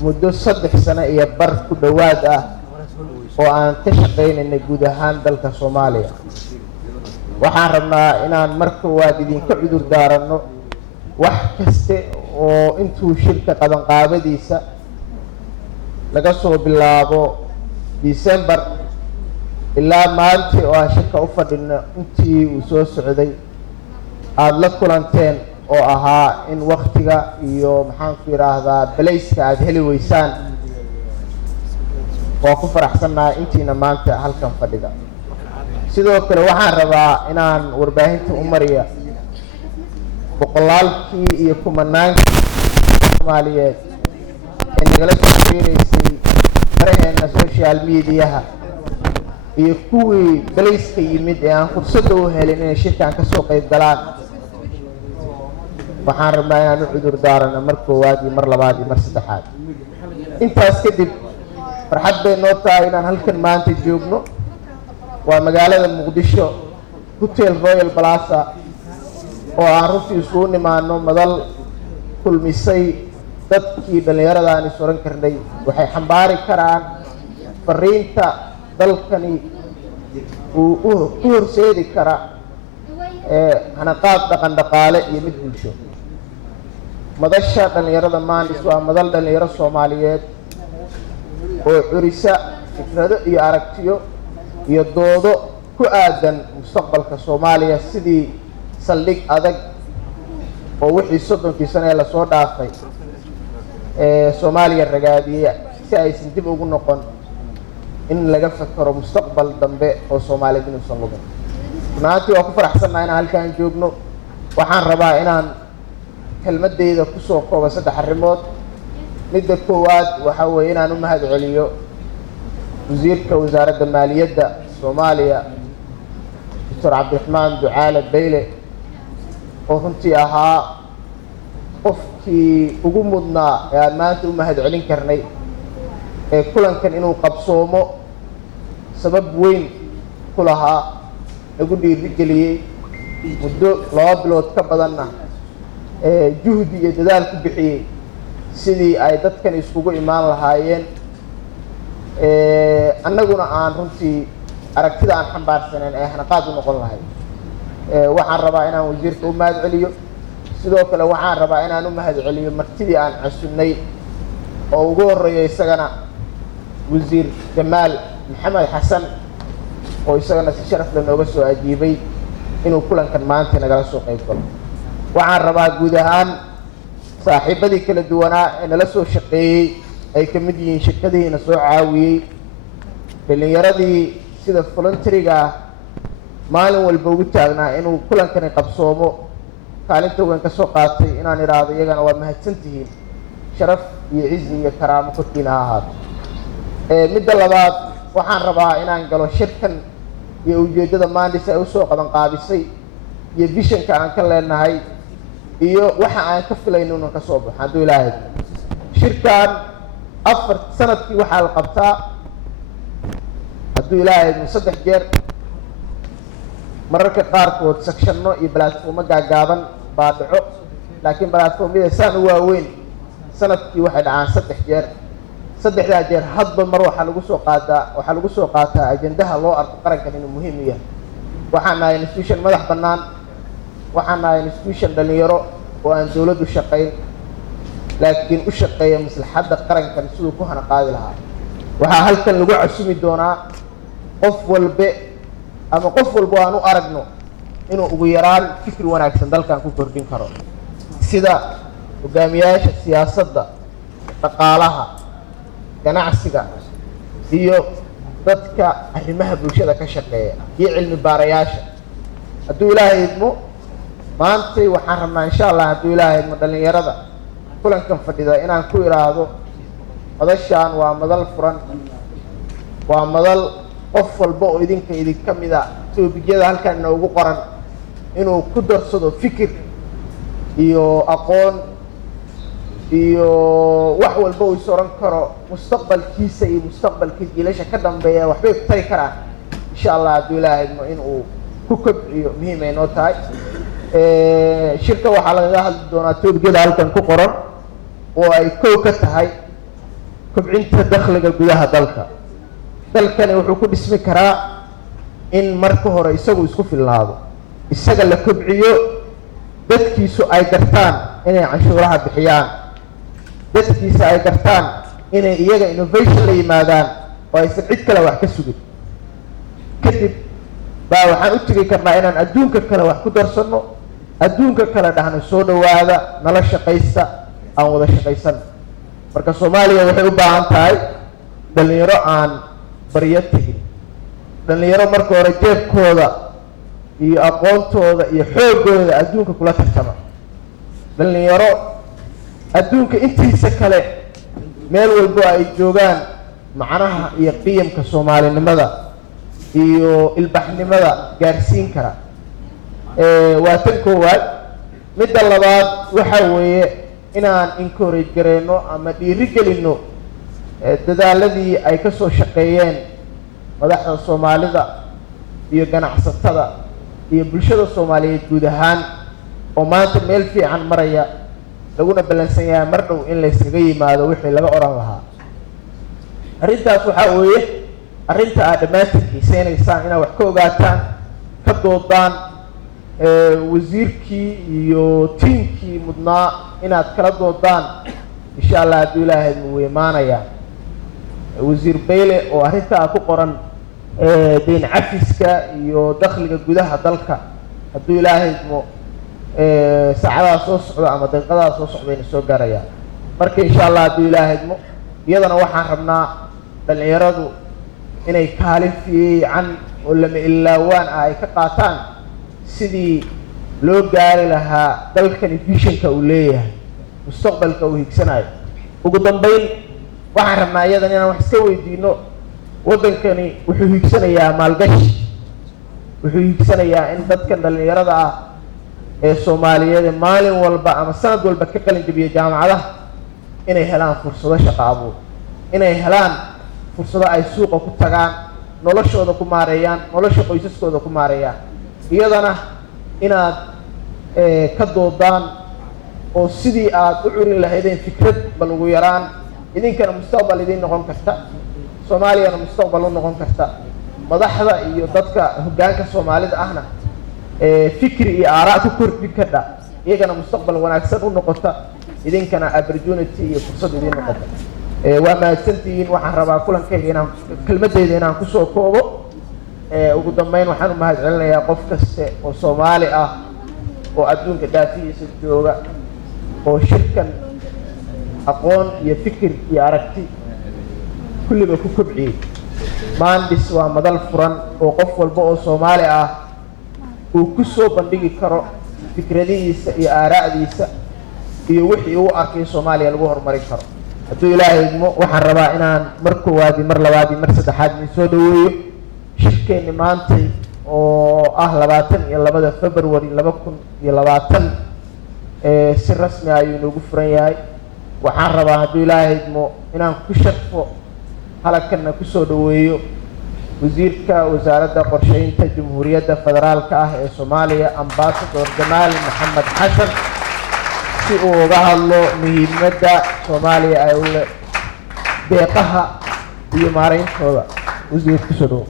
muddo 3 sano iyo bar ku dhawaad ah oo aan ka shaqaynaynay guud ahaan dalka Soomaaliya. waxaan rabnaa inaan marka waad idinka cudur daarano wax kasta oo intuu shirka qadan qaabadiisa laga soo bilaabo December ilaa maanta oo aan shirka u fadhino intii uu soo socday aad la kulanteen oo ahaa in waqtiga iyo maxaan ku yiraahdaa balayska aad heli weysaan. waa ku faraxsanahay intiina maanta halkan fadhida. sidoo kale waxaan rabaa inaan warbaahinta u mariyo boqolaalkii iyo kumanaankii Soomaaliyeed ee nagala shaqeynaysay baraheena social mediaha iyo kuwii balayska yimid ee aan fursad u helin inay shirkan ka soo qayb galaan. waxaan rabaa inaan u cudur daarano mar koowaad iyo mar labaad iyo mar saddexaad. intaas kadib farxad bay noo tahay inaan halkan maanta joogno. waa magaalada Muqdisho, Hotel Royal Plaza oo aan runtii isugu nimaano madal kulmisay dadkii dhalinyarada aan is oran karnay waxay xambaari karaan fariinta dalkani uu u horseedi kara hanaqaad dhaqan dhaqaale iyo mid bulsho. madasha dhalinyarada Maandis waa madal dhalinyaro Soomaaliyeed oo curisa fikrado iyo aragtiyo iyo doodo ku aadan mustaqbalka Soomaaliya sidii saldhig adag oo wixii 30 sano ee la soo dhaafay Soomaaliya ragaadiya si aysan dib ugu noqon in laga fakaro mustaqbal dambe oo Soomaaliyeed inuu lumin. maanta waa ku faraxsanahay inaan halkan joogno. waxaan rabaa inaan kelmadeyda ku soo koobo 3 arrimood. midda koowaad waxa weeye inaan u mahad celiyo wasiirka wasaaradda maaliyadda Soomaaliya Dr. Cabdiraxmaan Ducaale Beyle oo runtii ahaa qofkii ugu mudnaa ee aan maanta u mahad celin karnay ee kulankan inuu qabsoomo sabab weyn ku lahaa lagu dhiirigeliyey muddo 2 bilood ka badanna juhdi iyo dadaal ku bixiyey sidii ay dadkan iskugu imaan lahaayeen. annaguna aan runtii aragtida aan xambaarsaneyn ee hanaqaad u noqon lahayd. waxaan rabaa inaan wasiirka u mahad celiyo. sidoo kale waxaan rabaa inaan u mahad celiyo martidii aan casunnay oo ugu horeeyo isagana wasiir Jamaal Maxamed Xasan oo isagana si sharaf leh nooga soo ajiibay inuu kulankan maanta nagala soo qayb galo. waxaan rabaa guud ahaan saaxiibadii kala duwanaa ee nala soo shaqeeyey ay ka mid yihiin shirkadihiina soo caawiyey, dhalinyaradii sida voluntary-ga maalin walba ugu taagnaa inuu kulankani qabsoomo kaalinta weyn ka soo qaatay inaan iraado iyagana waa mahadsantihiin. sharaf iyo cizi iyo karaamo korkiina ha ahaato. midda labaad waxaan rabaa inaan galo shirkan iyo ujeedada Maandis ay u soo qaban qaabisay iyo visionka aan ka leenahay iyo waxa aan ka filayno inuu ka soo baxo hadduu Ilaahay. shirkan 4 sanadkii waxaa la qabtaa hadduu Ilaahay 3 jeer. mararka qaarkood sectionno iyo platformo gaagaaban baa dhaco, laakiin platformyada saan u waaweyn sanadkii waxay dhacaan 3 jeer. 3 jeer hadba mar waxaa lagu soo qaataa ajendaha loo arko qarankan inuu muhiim u yahay. waxaan nahay institution madax bannaan, waxaan nahay institution dhalinyaro oo aan dowladdu shaqayn laakiin u shaqeeya maslaxadda qarankan siduu ku hana qaadi lahaa. waxaa halkan lagu casumi doonaa qof walba aan u aragno inuu ugu yaraan fikir wanaagsan dalkan ku kordhin karo, sida hogaamiyaasha siyaasadda, dhaqaalaha, ganacsiga iyo dadka arrimaha bulshada ka shaqeeya iyo cilmi baarayaasha. hadduu Ilaahay idmo maanta waxaan rabnaa insha Allah hadduu Ilaahay idmo dhalinyarada kulankan fadhida inaan ku iraado madashaan waa madal furan, waa madal qof walba oo idinka mid ah toobiyada halkan noogu qoran inuu ku darsado fikir iyo aqoon iyo wax walba uu soo ran karo mustaqbalkiisa iyo mustaqbalkiisa jiilasha ka dambeeya waxbay ku tari karaan. insha Allah hadduu Ilaahay idmo inuu ku kobciyo muhiim ay noo tahay. shirka waxaa lagaga hadli doonaa toobiyada halkan ku qoran oo ay koow ka tahay kobcinta dakhliga gudaha dalka. dalkani wuxuu ku dhismi karaa in marka hore isagu isku filnaado, isaga la kobciyo, dadkiisu ay gartaan inay canshuuraha bixiyaan, dadkiisa ay gartaan inay iyaga innovation la yimaadaan oo aysan cid kale wax ka sugin. kadib baa waxaan u tegi karnaa inaan adduunka kale wax ku darsanno, adduunka kale dhahno soo dhowaada, nala shaqaysta, aan wada shaqaysanno. marka Soomaaliya waxay u baahan tahay dhalinyaro aan baryo tegin, dhalinyaro marka hore jeebkooda iyo aqoontooda iyo xoogooda adduunka kula tartama, dhalinyaro adduunka intiisa kale meel walbo ay joogaan macnaha iyo qiyamka Soomaalinimada iyo ilbaxnimada gaarsiin kara. waa tan koowaad. midda labaad waxa weeye inaan encourage gareyno ama dhiirigelinno dadaaladii ay ka soo shaqeeyeen madaxda Soomaalida iyo ganacsatada iyo bulshada Soomaaliyeed guud ahaan oo maanta meel fiican maraya, laguna balansan yahay mar dhow in la iskaga yimaado wixii laga oran lahaa. arrintaas waxaa weeye arrinta aad dhammaantiin xiiseynaysaan inaad wax ka ogaataan, ka doodaan, wasiirkii iyo tiimkii mudnaa inaad kala doodaan. insha allah hadduu ilaahay wuu imaanayaa wasiir Bayle oo arrintaa ku qoran deyn cafiska iyo dakhliga gudaha dalka, hadduu ilaahay saacadaha soo socda ama daqiiqadaha soo socdayna soo gaarayaan. marka insha allah hadduu ilaahay iyadana waxaan rabnaa dhalinyaradu inay kaalin fiican oo lama ilaawaan ah ay ka qaataan sidii loo gaari lahaa dalkani visionka uu leeyahay, mustaqbalka uu higsanayo. ugu dambeyn waxaan rabnaa iyadan inaan wax iska weydiino, waddankani wuxuu higsanayaa maalgashi, wuxuu higsanayaa in dadkan dhalinyarada ah ee Soomaaliyeed maalin walba ama sanad walba ka qalin jabiya jaamacadaha inay helaan fursado shaqo abuur, inay helaan fursado ay suuqa ku tagaan, noloshooda ku maareeyaan, nolosha qoysaskooda ku maareeyaan. iyadana inaad ka doodaan oo sidii aad u curin lahaydeen fikrad bal ugu yaraan idinkana mustaqbal idin noqon karta, Soomaaliyana mustaqbal u noqon karta, madaxda iyo dadka hoggaanka Soomaalida ahna fikri iyo aaraa ku kordhin karta, iyagana mustaqbal wanaagsan u noqota, idinkana opportunity iyo fursad idin noqota. waa mahadsantihiin. waxaan rabaa kulankayga inaan kelmadeyda inaan kusoo koobo. ugu dambeyn waxaan u mahadcelinayaa qof kaste oo Soomaali ah oo adduunka dhaafihiisa jooga oo shirkan aqoon iyo fikir iyo aragti kulliba ku kobciyey. Mandis waa madal furan oo qof walba oo Soomaali ah uu ku soo bandhigi karo fikradihiisa iyo aaraa'diisa iyo wixii uu arkay Soomaaliya lagu horumarin karo. hadduu ilaahay idmo waxaan rabaa inaan mar koowaad mar labaad mar saddexaad soo dhaweeyo shirkeeni maantay oo ah 22 February 2020 si rasmi ah ayuu noogu furan yahay. waxaan rabaa hadduu ilaahay idmo inaan ku sharfo halkanna ku soo dhaweeyo wasiirka wasaaradda qorsheynta Jamhuuriyadda Federaalka ah ee Soomaaliya Ambassador Jamaal Maxamed Xasan si uu uga hadlo muhiimadda Soomaaliya ay u leedahay deeqaha iyo maarayntooda. wasiir ku soo dhaweeyo.